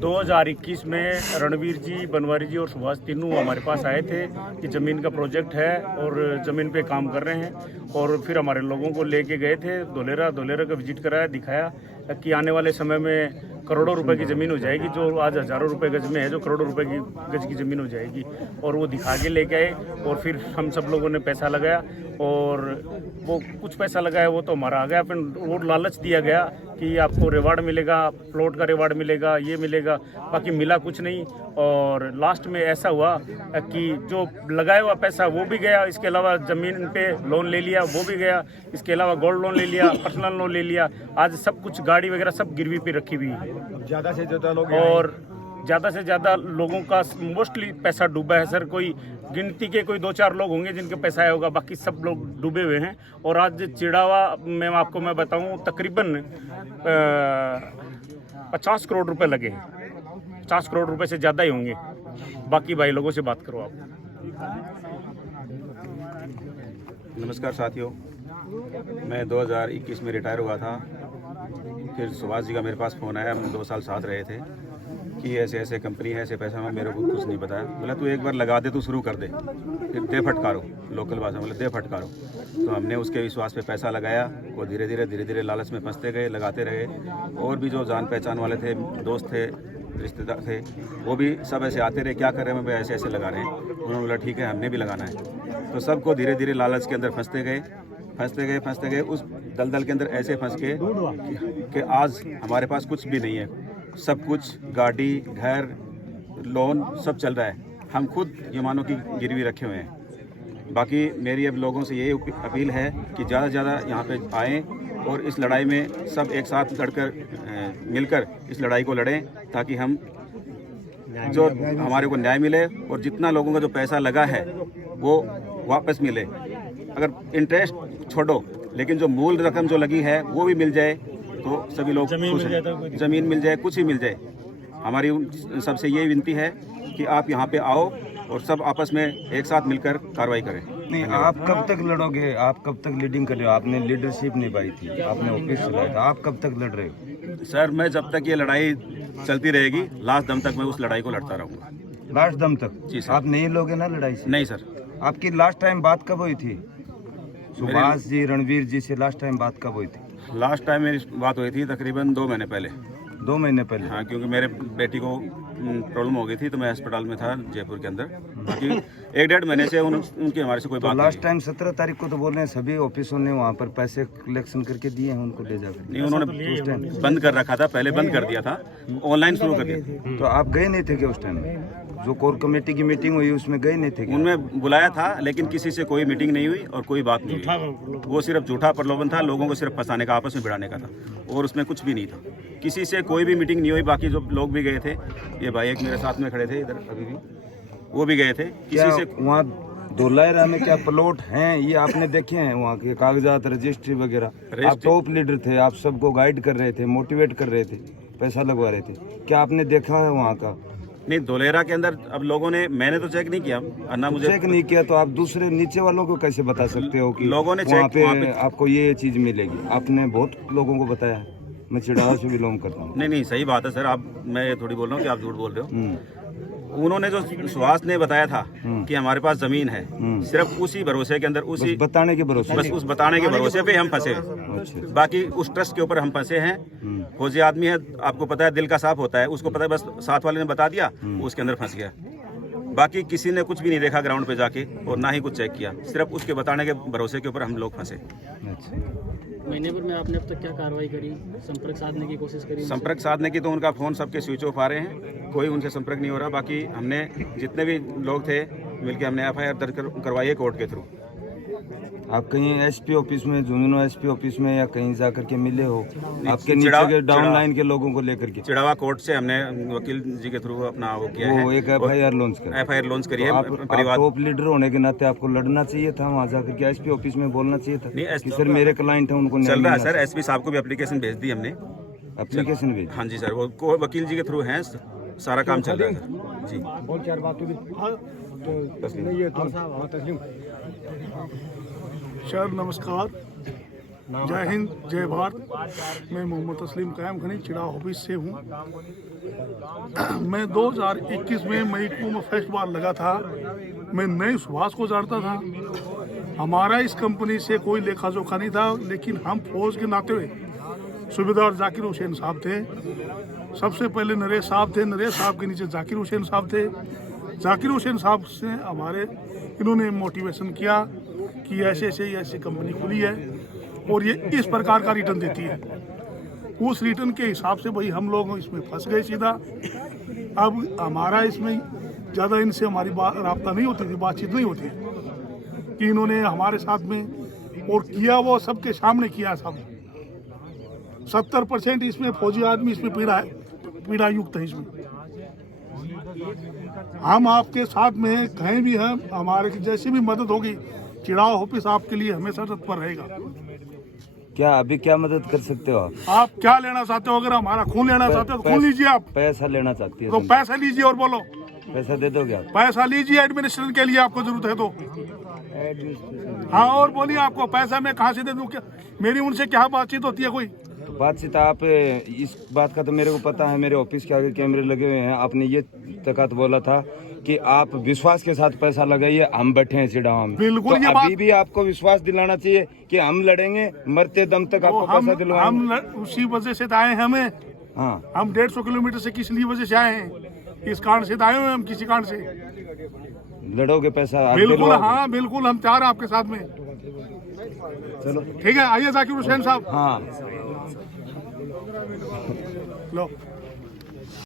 2021 में रणवीर जी, बनवारी जी और सुभाष तीनों हमारे पास आए थे कि ज़मीन का प्रोजेक्ट है और ज़मीन पे काम कर रहे हैं। और फिर हमारे लोगों को लेके गए थे धोलेरा का विजिट कराया, दिखाया कि आने वाले समय में करोड़ों रुपए की ज़मीन हो जाएगी, जो आज हज़ारों रुपए गज में है, जो करोड़ों रुपए की गज की ज़मीन हो जाएगी। और वो दिखा के लेके आए और फिर हम सब लोगों ने पैसा लगाया और वो कुछ पैसा लगाया वो तो हमारा आ गया। फिर वो लालच दिया गया कि आपको रिवार्ड मिलेगा, प्लॉट का रिवार्ड मिलेगा, ये मिलेगा, बाकी मिला कुछ नहीं। और लास्ट में ऐसा हुआ कि जो लगाया हुआ पैसा वो भी गया, इसके अलावा ज़मीन पे लोन ले लिया वो भी गया, इसके अलावा गोल्ड लोन ले लिया, पर्सनल लोन ले लिया। आज सब कुछ गाड़ी वगैरह सब गिरवी पे रखी हुई है। ज़्यादा से ज़्यादा लोग ज़्यादा से ज़्यादा लोगों का मोस्टली पैसा डूबा है सर। कोई गिनती के कोई 2-4 लोग होंगे जिनके पैसा आया होगा, बाकी सब लोग डूबे हुए हैं। और आज चिड़ावा में आपको मैं बताऊं तकरीबन 50 करोड़ रुपए लगे हैं। 50 करोड़ रुपए से ज़्यादा ही होंगे। बाकी भाई लोगों से बात करो आप। नमस्कार साथियों, मैं 2021 में रिटायर हुआ था। फिर सुभाष जी का मेरे पास फ़ोन आया, हम 2 साल साथ रहे थे कि ऐसे ऐसे कंपनी है, ऐसे पैसा में मेरे को कुछ नहीं बताया। बोला तू एक बार लगा दे, तू शुरू कर दे, फिर दे फटकारो, लोकल भाषा में बोले दे फटकारो। तो हमने उसके विश्वास पे पैसा लगाया। वो धीरे धीरे लालच में फंसते गए, लगाते रहे। और भी जो जान पहचान वाले थे, दोस्त थे, रिश्तेदार थे, वो भी सब ऐसे आते रहे, क्या कर रहे हैं मैं ऐसे ऐसे लगा रहे हैं। उन्होंने बोला ठीक है, हमने भी लगाना है। तो सबको धीरे धीरे लालच के अंदर फंसते गए। उस दलदल के अंदर ऐसे फंस के कि आज हमारे पास कुछ भी नहीं है। सब कुछ गाड़ी, घर, लोन सब चल रहा है। हम खुद ये मानो कि गिरवी रखे हुए हैं। बाकी मेरी अब लोगों से यही अपील है कि ज़्यादा से ज़्यादा यहाँ पे आएँ और इस लड़ाई में सब एक साथ लड़कर मिलकर इस लड़ाई को लड़ें, ताकि हम जो हमारे को न्याय मिले और जितना लोगों का जो पैसा लगा है वो वापस मिले। अगर इंटरेस्ट छोड़ो, लेकिन जो मूल रकम जो लगी है वो भी मिल जाए तो सभी लोग खुश हैं। ज़मीन मिल जाए, कुछ ही मिल जाए। हमारी सबसे यही विनती है कि आप यहाँ पे आओ और सब आपस में एक साथ मिलकर कार्रवाई करें। नहीं, आप कब तक लड़ोगे? आप कब तक लीडिंग कर रहे हो? आपने लीडरशिप निभाई थी, आपने ऑफिस चलाया था, आप कब तक लड़ रहे हो? सर, मैं जब तक ये लड़ाई चलती रहेगी, लास्ट दम तक मैं उस लड़ाई को लड़ता रहूँगा। लास्ट दम तक? जी सर। आप नहीं लोगे ना लड़ाई से? नहीं सर। आपकी लास्ट टाइम बात कब हुई थी सुभाष जी, रणवीर जी से? लास्ट टाइम बात कब हुई थी? लास्ट टाइम मेरी बात हुई थी तकरीबन 2 महीने पहले। 2 महीने पहले? हाँ, क्योंकि मेरे बेटी को प्रॉब्लम हो गई थी तो मैं अस्पताल में था जयपुर के अंदर। बाकी 1-1.5 महीने से उनकी हमारे से कोई बात लास्ट टाइम 17 तारीख को तो बोल रहे हैं सभी ऑफिसों ने वहाँ पर पैसे कलेक्शन करके दिए हैं उनको ले जाकर। नहीं, उन्होंने बंद कर रखा था, पहले बंद कर दिया था, ऑनलाइन शुरू कर दिया। तो आप गए नहीं थे क्या उस टाइम? जो कोर कमेटी की मीटिंग हुई उसमें गए नहीं थे क्या? उनमें बुलाया था, लेकिन किसी से कोई मीटिंग नहीं हुई और कोई बात नहीं हुई। वो सिर्फ झूठा प्रलोभन था, लोगों को सिर्फ फंसाने का, आपस में भिड़ाने का था, और उसमें कुछ भी नहीं था। किसी से कोई भी मीटिंग नहीं हुई। बाकी जो लोग भी गए थे, ये भाई एक मेरे साथ में खड़े थे इधर अभी भी, वो भी गए थे। किसी से वहाँ धोलाइरा में क्या प्लॉट हैं ये आपने देखे हैं? वहाँ के कागजात, रजिस्ट्री वगैरह? आप टॉप लीडर थे, आप सबको गाइड कर रहे थे, मोटिवेट कर रहे थे, पैसा लगवा रहे थे, क्या आपने देखा है वहाँ का? नहीं, धोलेरा के अंदर अब लोगों ने, मैंने तो चेक नहीं किया, अन्ना मुझे चेक नहीं किया तो आप दूसरे नीचे वालों को कैसे बता सकते हो कि लोगों ने वहाँ चेक पे आपको ये चीज मिलेगी? आपने बहुत लोगों को बताया। मैं चिड़ावा से बिलोंग करता हूँ। नहीं, सही बात है सर। आप, मैं ये थोड़ी बोल रहा हूँ कि आप झूठ बोल रहे हो। उन्होंने जो सुहास ने बताया था कि हमारे पास जमीन है, सिर्फ उसी भरोसे के अंदर, उसी बताने के भरोसे, बस उस बताने के भरोसे पे हम फंसे। बाकी उस ट्रस्ट के ऊपर हम फंसे हैं। फौजी आदमी है, आपको पता है, दिल का साफ होता है, उसको पता है, बस साथ वाले ने बता दिया, उसके अंदर फंस गया। बाकी किसी ने कुछ भी नहीं देखा ग्राउंड पे जाके, और ना ही कुछ चेक किया, सिर्फ उसके बताने के भरोसे के ऊपर हम लोग फंसे। महीने भर में आपने अब तक क्या कार्रवाई करी? संपर्क साधने की कोशिश करी? संपर्क साधने की तो उनका फ़ोन सबके स्विच ऑफ आ रहे हैं, कोई उनसे संपर्क नहीं हो रहा। बाकी हमने जितने भी लोग थे मिलकर हमने FIR दर्ज करवाई है कोर्ट के थ्रू। आप कहीं SP ऑफिस में, झुंझुनू SP ऑफिस में या कहीं जाकर के मिले हो आपके नीचे के डाउन लाइन के लोगों को लेकर के? चिड़ावा कोर्ट से हमने वकील जी के थ्रू अपना वो किया है, एक FIR लॉन्च करी है। परिवार टॉप लीडर होने के नाते आपको लड़ना चाहिए था, वहाँ जाकर के SP ऑफिस में बोलना चाहिए था कि सर मेरे क्लाइंट है, उनको चल रहा है सर। SP साहब को भी एप्लीकेशन भेज दी हमने। एप्लीकेशन भेज? हाँ जी सर, वो वकील जी के थ्रू हैं, सारा काम चल रहा है जी। बहुत 4 बातें सर नमस्कार। जय हिंद, जय भारत। मैं मोहम्मद तस्लीम कायम खनी चिड़ा ऑफिस से हूँ। मैं 2021 में मई को में फर्स्ट बार लगा था। मैं नए सुभाष को जानता था। हमारा इस कंपनी से कोई लेखा जोखा नहीं था, लेकिन हम फौज के नाते हुए सूबेदार जाकिर हुसैन साहब थे। सबसे पहले नरेश साहब थे, नरेश साहब के नीचे जाकिर हुसैन साहब थे। जाकिर हुसैन साहब से हमारे इन्होंने मोटिवेशन किया कि ऐसे ऐसे कंपनी खुली है और ये इस प्रकार का रिटर्न देती है। उस रिटर्न के हिसाब से भाई हम लोग इसमें फंस गए सीधा। अब हमारा इसमें ज़्यादा इनसे हमारी राब्ता नहीं होती थी, बातचीत नहीं होती कि इन्होंने हमारे साथ में और किया वो सबके सामने किया। सब 70% इसमें फौजी आदमी इसमें पीड़ा युक्त है। इसमें हम आपके साथ में कहीं भी हैं, हमारे जैसी भी मदद होगी चिड़ाव ऑफिस आपके लिए हमेशा तत्पर रहेगा। क्या अभी क्या मदद कर सकते हो आप क्या लेना चाहते हो? अगर हमारा खून लेना चाहते हो तो खून लीजिए। आप पैसा लेना चाहती है तो पैसा लीजिए और बोलो। पैसा दे दोगे आप? पैसा लीजिए, एडमिनिस्ट्रेशन के लिए आपको जरूरत है तो। हाँ, और बोलिए आपको पैसा मैं कहाँ से दे दूँ? क्या मेरी उनसे क्या बातचीत होती है? कोई बातचीत आप इस बात का तो मेरे को पता है, मेरे ऑफिस के आगे कैमरे लगे हुए हैं। आपने ये तक बोला था कि आप विश्वास के साथ पैसा लगाइए, हम बैठे हैं चिड़ावा में। बिल्कुल, तो ये अभी भी आपको विश्वास दिलाना चाहिए कि हम लड़ेंगे, मरते दम तक आपको पैसा दिलवाएंगे। हम उसी वजह से आए हैं। हमें हाँ, हम 150 किलोमीटर से किस लिए वजह से आए हैं? इस कारण से आए हुए हैं हम, किसी कारण से। लड़ोगे पैसा आप बिल्कुल, दिलवाओगे? हाँ बिल्कुल, हम तैयार हैं आपके साथ में। चलो ठीक है, आइए जाकिर हुसैन साहब। हाँ लो।